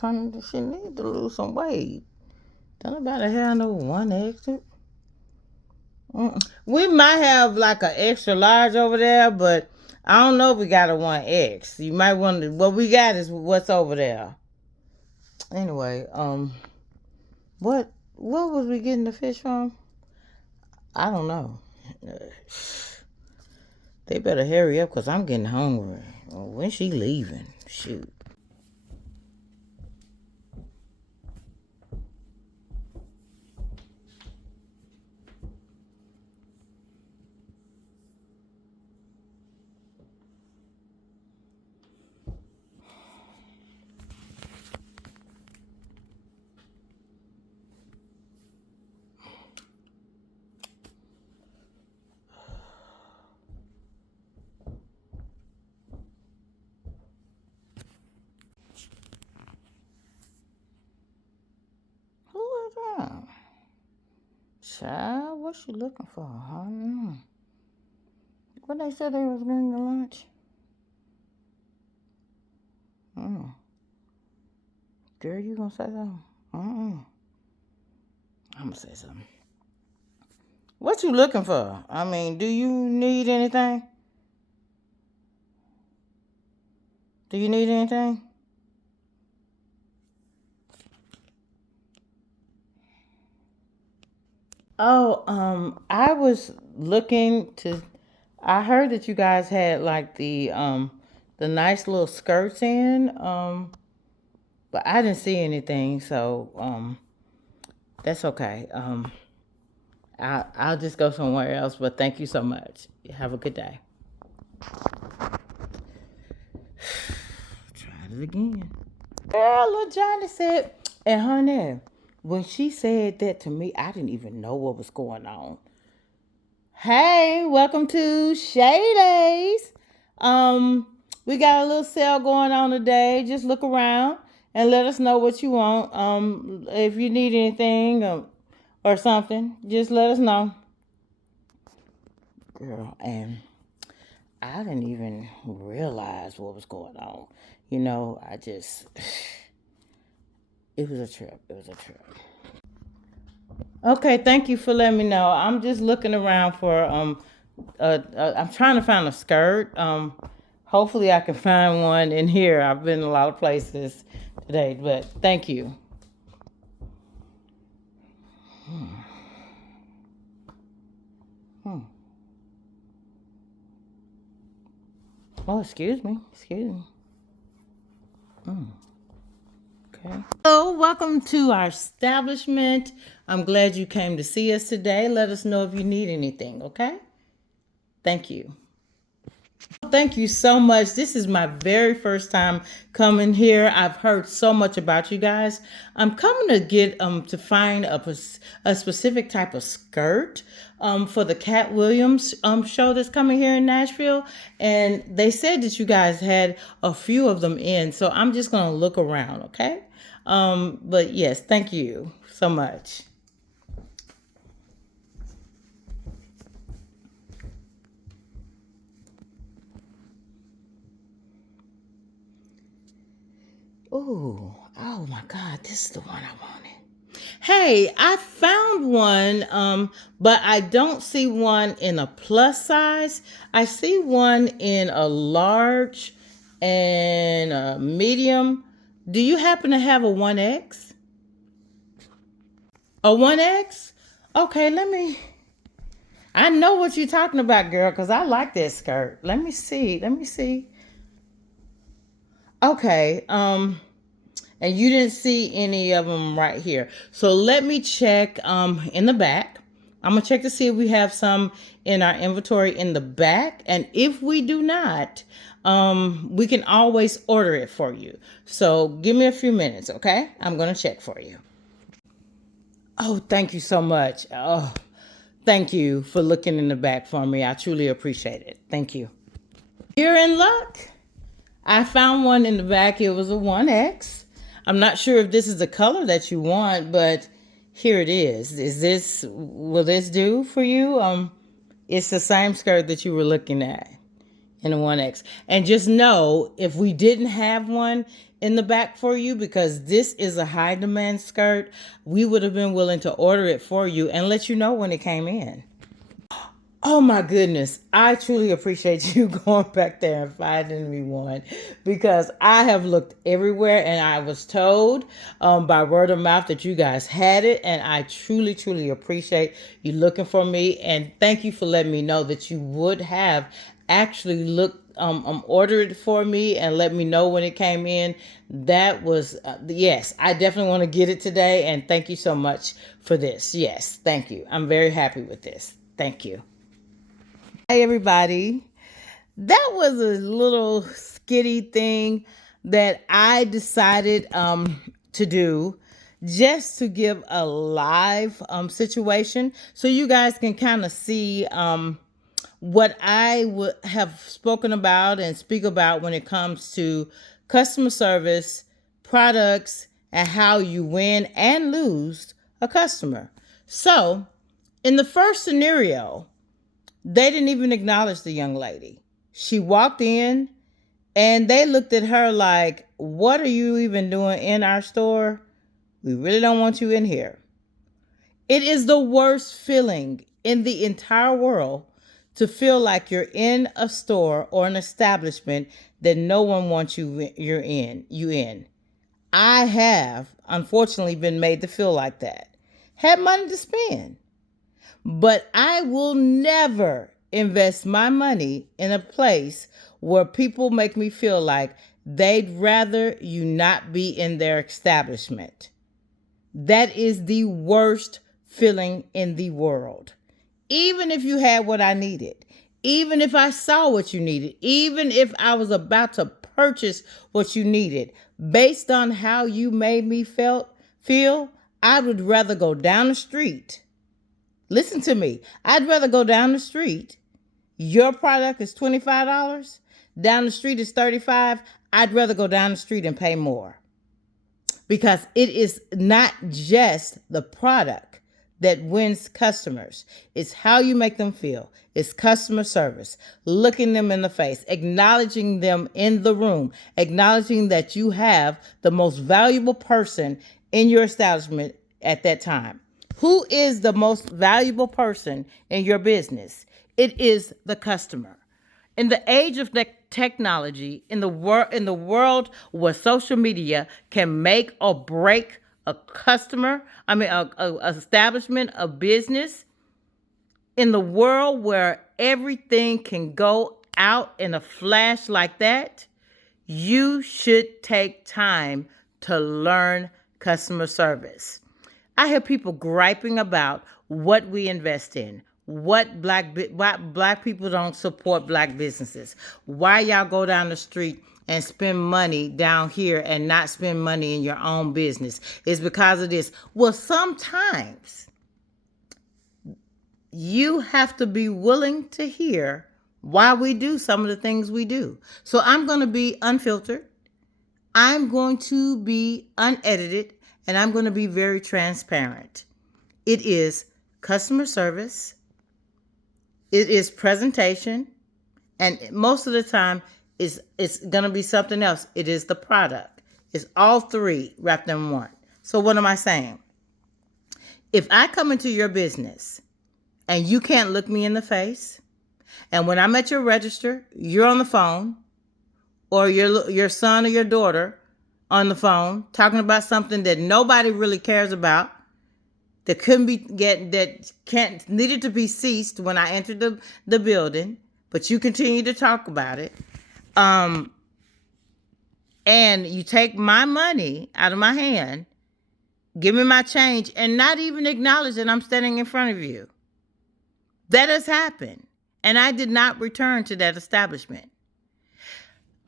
honey. She need to lose some weight. Don't nobody have no 1X. We might have like an extra large over there, but I don't know if we got a 1X. You might want to. What we got is what's over there. Anyway, what was we getting the fish from? I don't know. They better hurry up because I'm getting hungry. When she leaving? Shoot. Who is that? Child, what she looking for? I don't know. What they said they was getting to lunch? Girl, you gonna say something? I'm gonna say something. What you looking for? I mean, do you need anything? Do you need anything? Oh, I was looking to. I heard that you guys had like the nice little skirts in, but I didn't see anything, so that's okay. I'll just go somewhere else. But thank you so much. Have a good day. Try it again. Girl, little Johnny said, and honey, when she said that to me, I didn't even know what was going on. Hey, welcome to Shade Days. We got a little sale going on today. Just look around and let us know what you want. If you need anything or something, just let us know. Girl, and I didn't even realize what was going on. It was a trip. It was a trip. Okay, thank you for letting me know. I'm just looking around for I'm trying to find a skirt. Hopefully I can find one in here. I've been in a lot of places today, but thank you. Oh, excuse me. Excuse me. Okay. So, welcome to our establishment. I'm glad you came to see us today. Let us know if you need anything, okay? Thank you. Thank you so much. This is my very first time coming here. I've heard so much about you guys. I'm coming to get to find a specific type of skirt for the Cat Williams show that's coming here in Nashville, and they said that you guys had a few of them in, so I'm just gonna look around, okay? But yes, thank you so much. Oh my God, this is the one I wanted. Hey, I found one, but I don't see one in a plus size. I see one in a large and a medium. Do you happen to have a 1X? A 1X? Okay, I know what you're talking about, girl, because I like that skirt. Let me see. Okay, and you didn't see any of them right here. So let me check in the back. I'm gonna check to see if we have some in our inventory in the back, and if we do not, we can always order it for you. So give me a few minutes, okay? I'm gonna check for you. Oh, thank you so much. Oh, thank you for looking in the back for me. I truly appreciate it. Thank you. You're in luck. I found one in the back. It was a 1X. I'm not sure if this is the color that you want, but here it is. Will this do for you? It's the same skirt that you were looking at in a 1X. And just know, if we didn't have one in the back for you because this is a high demand skirt. We would have been willing to order it for you and let you know when it came in. Oh my goodness. I truly appreciate you going back there and finding me one because I have looked everywhere and I was told by word of mouth that you guys had it. And I truly, truly appreciate you looking for me. And thank you for letting me know that you would have actually looked, ordered it for me and let me know when it came in. That was, yes, I definitely want to get it today. And thank you so much for this. Yes, thank you. I'm very happy with this. Thank you. Hi, everybody. That was a little skitty thing that I decided to do just to give a live situation so you guys can kind of see what I would have spoken about and speak about when it comes to customer service, products, and how you win and lose a customer. So, in the first scenario, they didn't even acknowledge the young lady. She walked in and they looked at her like, "What are you even doing in our store? We really don't want you in here." It is the worst feeling in the entire world to feel like you're in a store or an establishment that no one wants you in. I have unfortunately been made to feel like that. Had money to spend. But I will never invest my money in a place where people make me feel like they'd rather you not be in their establishment. That is the worst feeling in the world. Even if you had what I needed, even if I saw what you needed, even if I was about to purchase what you needed, based on how you made me feel, I would rather go down the street. Listen to me. I'd rather go down the street. Your product is $25. Down the street is $35. I'd rather go down the street and pay more. Because it is not just the product that wins customers. It's how you make them feel. It's customer service. Looking them in the face. Acknowledging them in the room. Acknowledging that you have the most valuable person in your establishment at that time. Who is the most valuable person in your business? It is the customer. In the age of technology, in the world where social media can make or break a customer, a establishment, a business, in the world where everything can go out in a flash like that, you should take time to learn customer service. I hear people griping about what we invest in, why black people don't support black businesses, why y'all go down the street and spend money down here and not spend money in your own business. It's because of this. Well, sometimes you have to be willing to hear why we do some of the things we do. So I'm going to be unfiltered. I'm going to be unedited. And I'm going to be very transparent. It is customer service. It is presentation. And most of the time, it's going to be something else. It is the product. It's all three wrapped in one. So what am I saying? If I come into your business and you can't look me in the face, and when I'm at your register, you're on the phone, or your son or your daughter on the phone talking about something that nobody really cares about, that needed to be ceased when I entered the building, but you continue to talk about it, and you take my money out of my hand, give me my change, and not even acknowledge that I'm standing in front of you. That has happened, and I did not return to that establishment.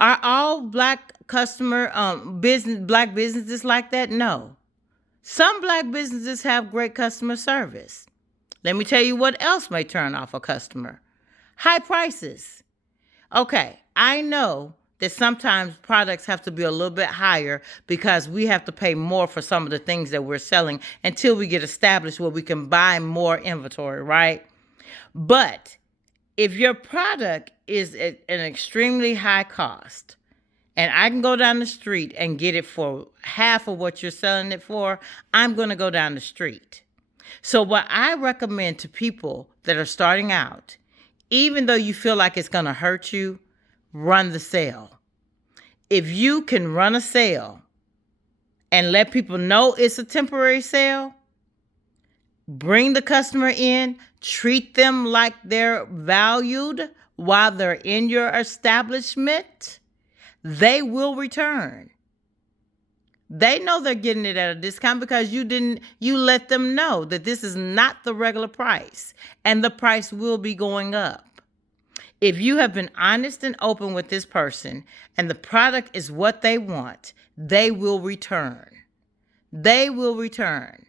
Are all black black businesses like that? No. Some black businesses have great customer service. Let me tell you what else may turn off a customer. High prices. Okay, I know that sometimes products have to be a little bit higher because we have to pay more for some of the things that we're selling until we get established where we can buy more inventory, right? But if your product is at an extremely high cost and I can go down the street and get it for half of what you're selling it for, I'm going to go down the street. So what I recommend to people that are starting out, even though you feel like it's going to hurt you, run the sale. If you can run a sale and let people know it's a temporary sale, bring the customer in, treat them like they're valued while they're in your establishment, they will return. They know they're getting it at a discount because you let them know that this is not the regular price and the price will be going up. If you have been honest and open with this person and the product is what they want, they will return. They will return.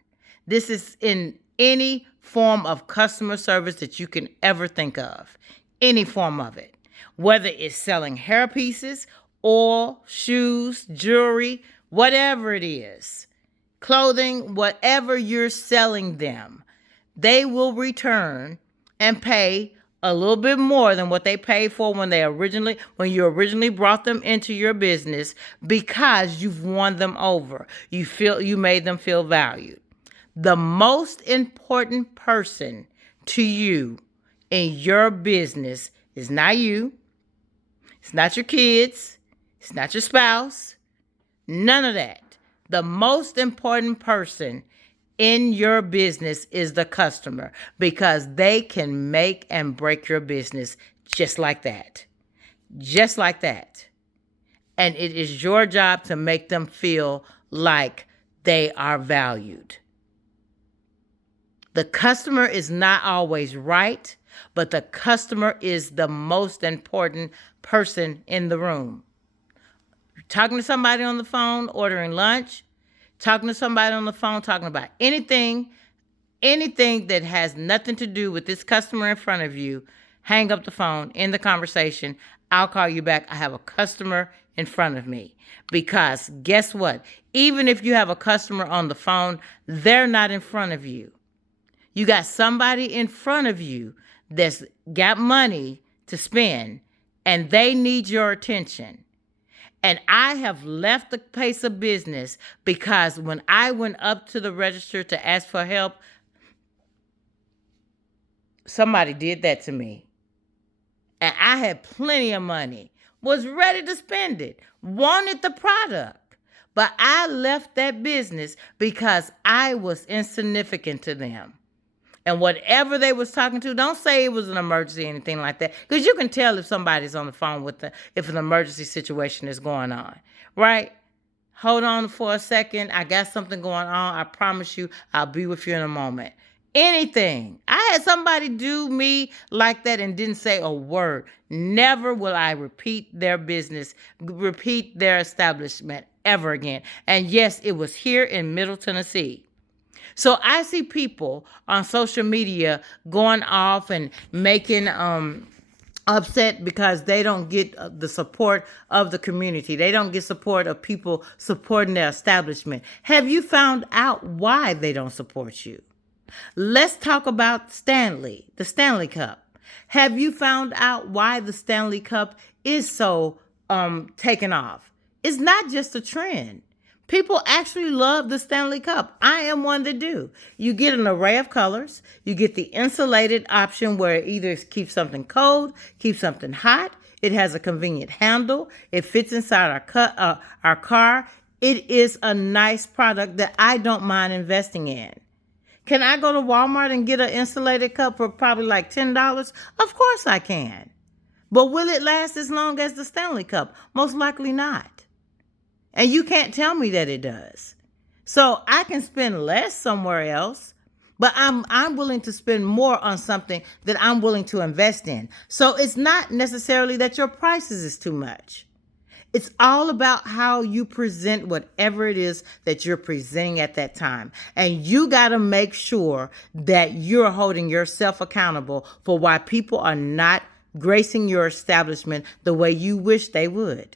This is in any form of customer service that you can ever think of. Any form of it. Whether it's selling hair pieces, oil, shoes, jewelry, whatever it is. Clothing, whatever you're selling them. They will return and pay a little bit more than what they paid for when you originally brought them into your business because you've won them over. You made them feel valued. The most important person to you in your business is not you. It's not your kids. It's not your spouse. None of that. The most important person in your business is the customer because they can make and break your business just like that. Just like that. And it is your job to make them feel like they are valued. The customer is not always right, but the customer is the most important person in the room. Talking to somebody on the phone, ordering lunch, talking to somebody on the phone, talking about anything that has nothing to do with this customer in front of you, hang up the phone, end the conversation. I'll call you back. I have a customer in front of me. Because guess what? Even if you have a customer on the phone, they're not in front of you. You got somebody in front of you that's got money to spend, and they need your attention. And I have left the place of business because when I went up to the register to ask for help, somebody did that to me. And I had plenty of money, was ready to spend it, wanted the product. But I left that business because I was insignificant to them. And whatever they was talking to, don't say it was an emergency or anything like that. Because you can tell if somebody's on the phone if an emergency situation is going on. Right? Hold on for a second. I got something going on. I promise you I'll be with you in a moment. Anything. I had somebody do me like that and didn't say a word. Never will I repeat their business, repeat their establishment ever again. And yes, it was here in Middle Tennessee. So I see people on social media going off and making upset because they don't get the support of the community. They don't get support of people supporting their establishment. Have you found out why they don't support you? Let's talk about Stanley, the Stanley Cup. Have you found out why the Stanley Cup is so taken off? It's not just a trend. People actually love the Stanley Cup. I am one that do. You get an array of colors. You get the insulated option where it either keeps something cold, keeps something hot. It has a convenient handle. It fits inside our car. It is a nice product that I don't mind investing in. Can I go to Walmart and get an insulated cup for probably like $10? Of course I can. But will it last as long as the Stanley Cup? Most likely not. And you can't tell me that it does. So I can spend less somewhere else, but I'm willing to spend more on something that I'm willing to invest in. So it's not necessarily that your prices is too much. It's all about how you present whatever it is that you're presenting at that time. And you got to make sure that you're holding yourself accountable for why people are not gracing your establishment the way you wish they would.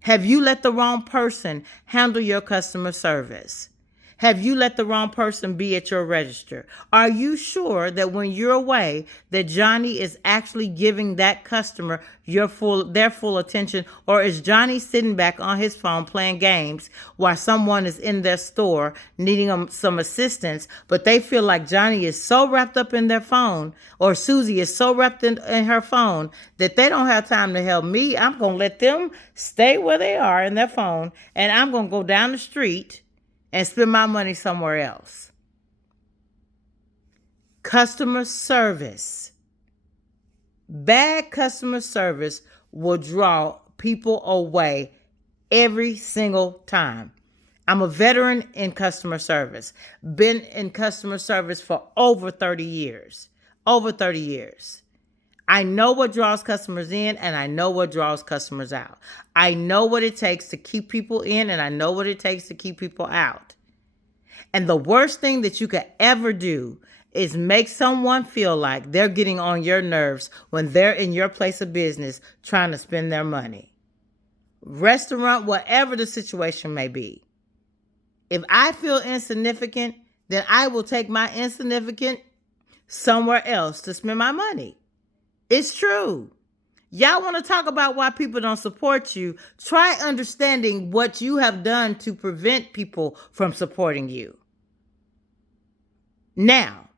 Have you let the wrong person handle your customer service? Have you let the wrong person be at your register? Are you sure that when you're away, that Johnny is actually giving that customer their full attention? Or is Johnny sitting back on his phone playing games while someone is in their store needing some assistance, but they feel like Johnny is so wrapped up in their phone, or Susie is so wrapped in her phone, that they don't have time to help me? I'm going to let them stay where they are in their phone, and I'm going to go down the street and spend my money somewhere else. Customer service. Bad customer service will draw people away every single time. I'm a veteran in customer service. Been in customer service for over 30 years. Over 30 years. I know what draws customers in, and I know what draws customers out. I know what it takes to keep people in, and I know what it takes to keep people out. And the worst thing that you could ever do is make someone feel like they're getting on your nerves when they're in your place of business trying to spend their money. Restaurant, whatever the situation may be. If I feel insignificant, then I will take my insignificant somewhere else to spend my money. It's true. Y'all want to talk about why people don't support you? Try understanding what you have done to prevent people from supporting you. Now,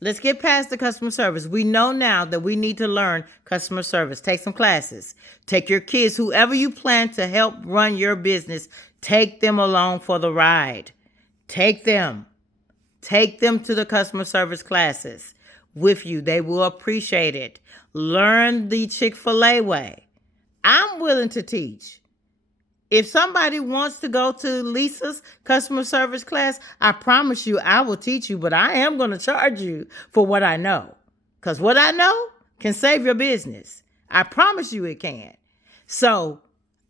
let's get past the customer service. We know now that we need to learn customer service. Take some classes. Take your kids, whoever you plan to help run your business, take them along for the ride. Take them. Take them to the customer service classes with you. They will appreciate it. Learn the Chick-fil-A way. I'm willing to teach. If somebody wants to go to Lisa's customer service class, I promise you I will teach you, but I am going to charge you for what I know. Because what I know can save your business. I promise you it can. So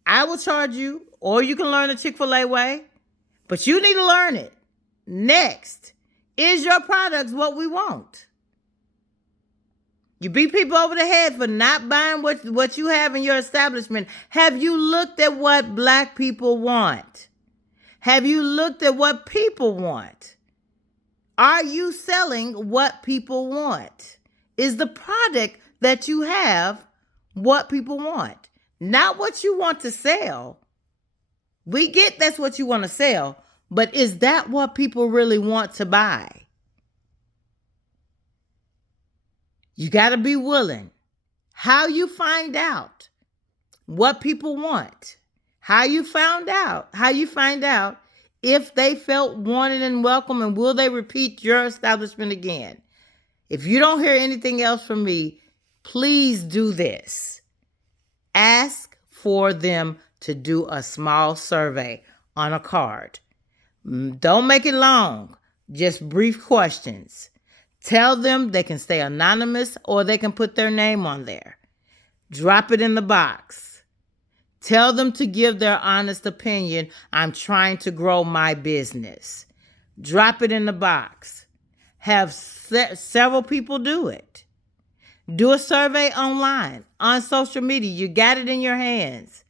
I will charge you, or you can learn the Chick-fil-A way, but you need to learn it. Next, is your products what we want? You beat people over the head for not buying what you have in your establishment. Have you looked at what Black people want? Have you looked at what people want? Are you selling what people want? Is the product that you have what people want? Not what you want to sell. We get that's what you want to sell, but is that what people really want to buy? You got to be willing. How you find out what people want. How you find out if they felt wanted and welcome, and will they repeat your establishment again. If you don't hear anything else from me, please do this. Ask for them to do a small survey on a card. Don't make it long, just brief questions. Tell them they can stay anonymous or they can put their name on there. Drop it in the box. Tell them to give their honest opinion. I'm trying to grow my business. Drop it in the box. Have several people do it. Do a survey online, on social media. You got it in your hands.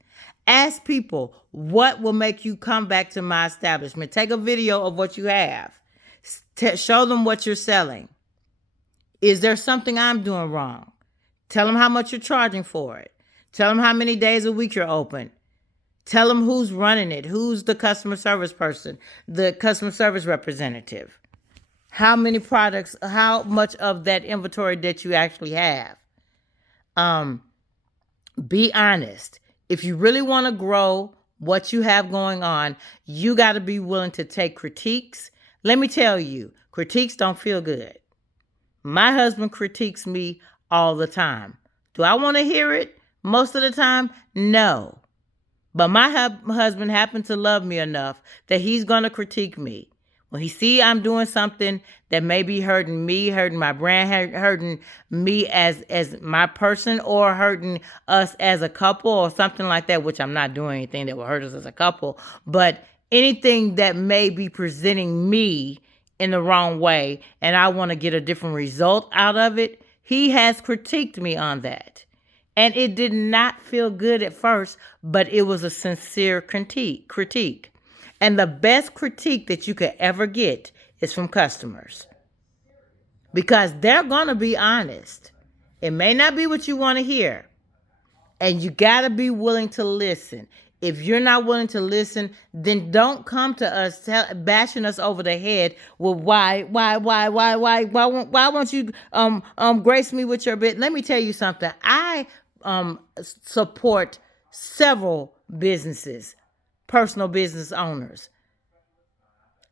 Ask people, what will make you come back to my establishment? Take a video of what you have. Show them what you're selling. Is there something I'm doing wrong? Tell them how much you're charging for it. Tell them how many days a week you're open. Tell them who's running it, who's the customer service person, the customer service representative. How many products, how much of that inventory that you actually have. Be honest. If you really want to grow what you have going on, you got to be willing to take critiques. Let me tell you, critiques don't feel good. My husband critiques me all the time. Do I want to hear it most of the time? No. But my husband happens to love me enough that he's going to critique me. When he see I'm doing something that may be hurting me, hurting my brand, hurting me as my person, or hurting us as a couple or something like that, which I'm not doing anything that will hurt us as a couple, but anything that may be presenting me in the wrong way and I want to get a different result out of it, he has critiqued me on that. And it did not feel good at first, but it was a sincere critique. And the best critique that you could ever get is from customers, because they're going to be honest. It may not be what you want to hear, and you got to be willing to listen. If you're not willing to listen, then don't come to us bashing us over the head with why won't you grace me with your bit. Let me tell you something. I support several businesses, personal business owners.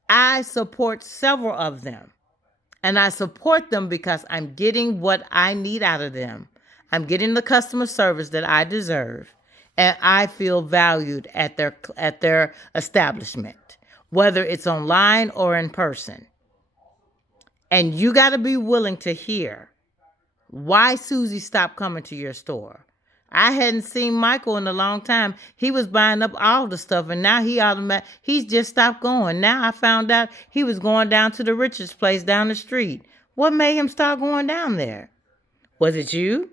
I support several of them. And I support them because I'm getting what I need out of them. I'm getting the customer service that I deserve. And I feel valued at their establishment, whether it's online or in person. And you got to be willing to hear why Susie stopped coming to your store. I hadn't seen Michael in a long time. He was buying up all the stuff, and now he's just stopped going. Now I found out he was going down to the Richards place down the street. What made him start going down there? Was it you?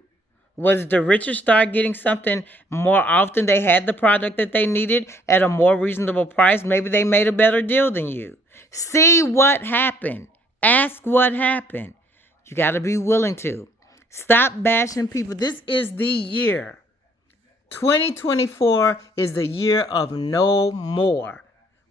Was it the Richards start getting something more often? They had the product that they needed at a more reasonable price. Maybe they made a better deal than you. See what happened. Ask what happened. You got to be willing to. Stop bashing people. This is the year. 2024 is the year of no more.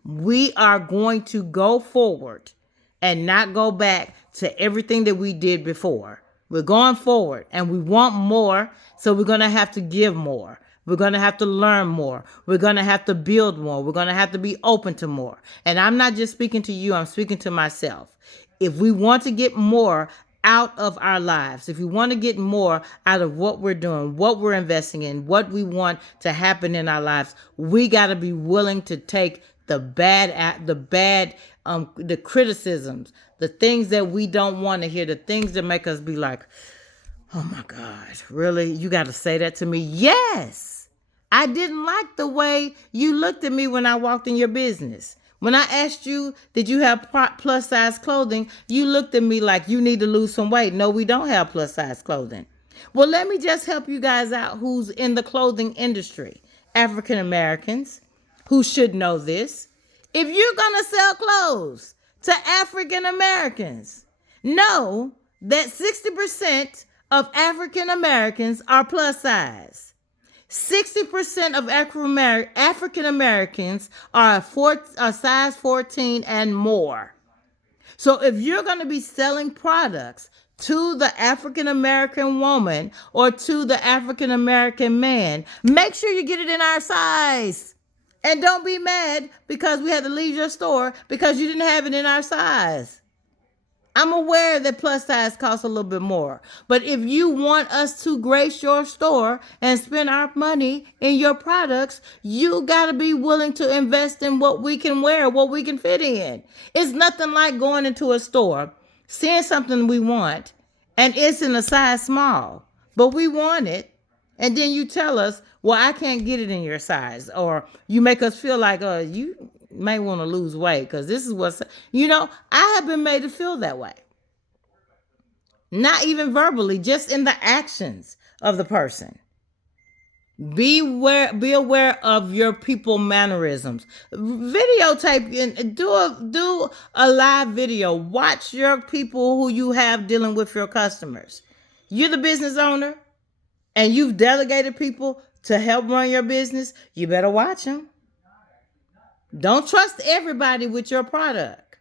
We are going to go forward and not go back to everything that we did before. We're going forward and we want more, so we're going to have to give more. We're going to have to learn more. We're going to have to build more. We're going to have to be open to more. And I'm not just speaking to you, I'm speaking to myself. If we want to get more out of our lives, if we want to get more out of what we're doing, what we're investing in, what we want to happen in our lives, we got to be willing to take the criticisms, the things that we don't want to hear, the things that make us be like, oh my God, really? You got to say that to me? Yes. I didn't like the way you looked at me when I walked in your business. When I asked you, did you have plus size clothing? You looked at me like you need to lose some weight. No, we don't have plus size clothing. Well, let me just help you guys out who's in the clothing industry. African Americans who should know this. If you're going to sell clothes to African Americans, know that 60% of African Americans are plus size. 60% of African Americans are size 14 and more. So if you're going to be selling products to the African American woman or to the African American man, make sure you get it in our size. And don't be mad because we had to leave your store because you didn't have it in our size. I'm aware that plus size costs a little bit more. But if you want us to grace your store and spend our money in your products, you got to be willing to invest in what we can wear, what we can fit in. It's nothing like going into a store, seeing something we want, and it's in a size small, but we want it. And then you tell us, well, I can't get it in your size. Or you make us feel like, you may want to lose weight because this is what's, I have been made to feel that way. Not even verbally, just in the actions of the person. Be aware of your people mannerisms. Videotape and do a live video. Watch your people who you have dealing with your customers. You're the business owner and you've delegated people to help run your business. You better watch them. Don't trust everybody with your product.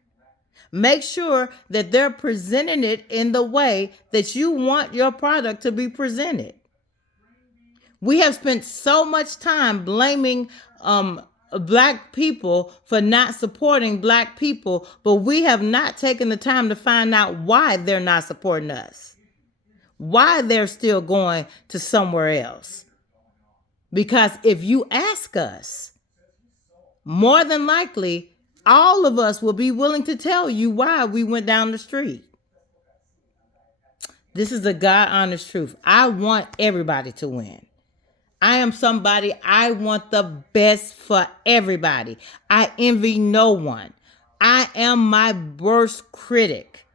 Make sure that they're presenting it in the way that you want your product to be presented. We have spent so much time blaming Black people for not supporting Black people, but we have not taken the time to find out why they're not supporting us, why they're still going to somewhere else. Because if you ask us, more than likely, all of us will be willing to tell you why we went down the street. This is the God-honest truth. I want everybody to win. I am somebody, I want the best for everybody. I envy no one. I am my worst critic.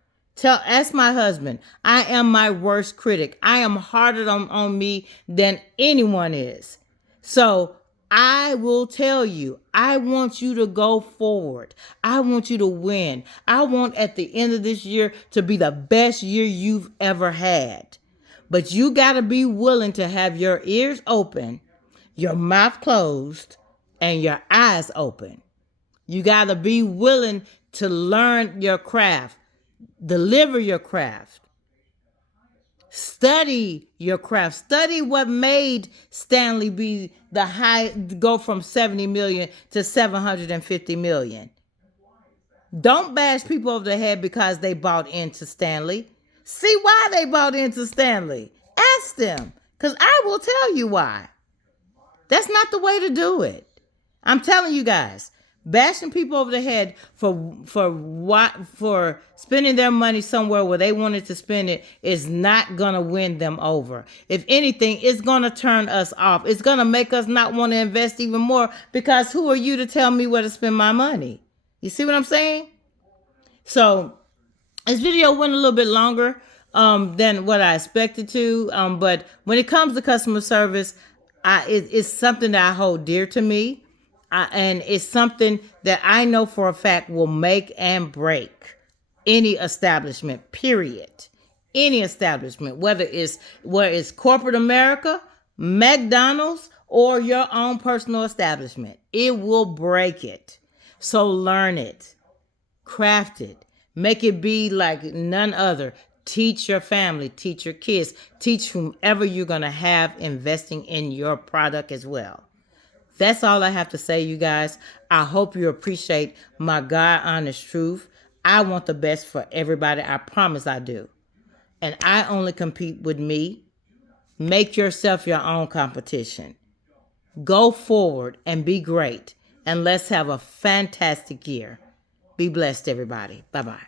Ask my husband, I am my worst critic. I am harder on me than anyone is. So I will tell you, I want you to go forward. I want you to win. I want at the end of this year to be the best year you've ever had. But you got to be willing to have your ears open, your mouth closed, and your eyes open. You got to be willing to learn your craft, deliver your craft. Study your craft. Study what made Stanley be go from 70 million to 750 million. Don't bash people over the head because they bought into Stanley. See why they bought into Stanley. Ask them, because I will tell you why. That's not the way to do it. I'm telling you guys, bashing people over the head for spending their money somewhere where they wanted to spend it is not gonna win them over. If anything, it's gonna turn us off. It's gonna make us not want to invest even more, because who are you to tell me where to spend my money? You see what I'm saying? So this video went a little bit longer than what I expected to, but when it comes to customer service, it's something that I hold dear to me. And it's something that I know for a fact will make and break any establishment, period. Any establishment, whether it's corporate America, McDonald's, or your own personal establishment, it will break it. So learn it, craft it, make it be like none other. Teach your family, teach your kids, teach whomever you're going to have investing in your product as well. That's all I have to say, you guys. I hope you appreciate my God honest truth. I want the best for everybody. I promise I do. And I only compete with me. Make yourself your own competition. Go forward and be great. And let's have a fantastic year. Be blessed, everybody. Bye-bye.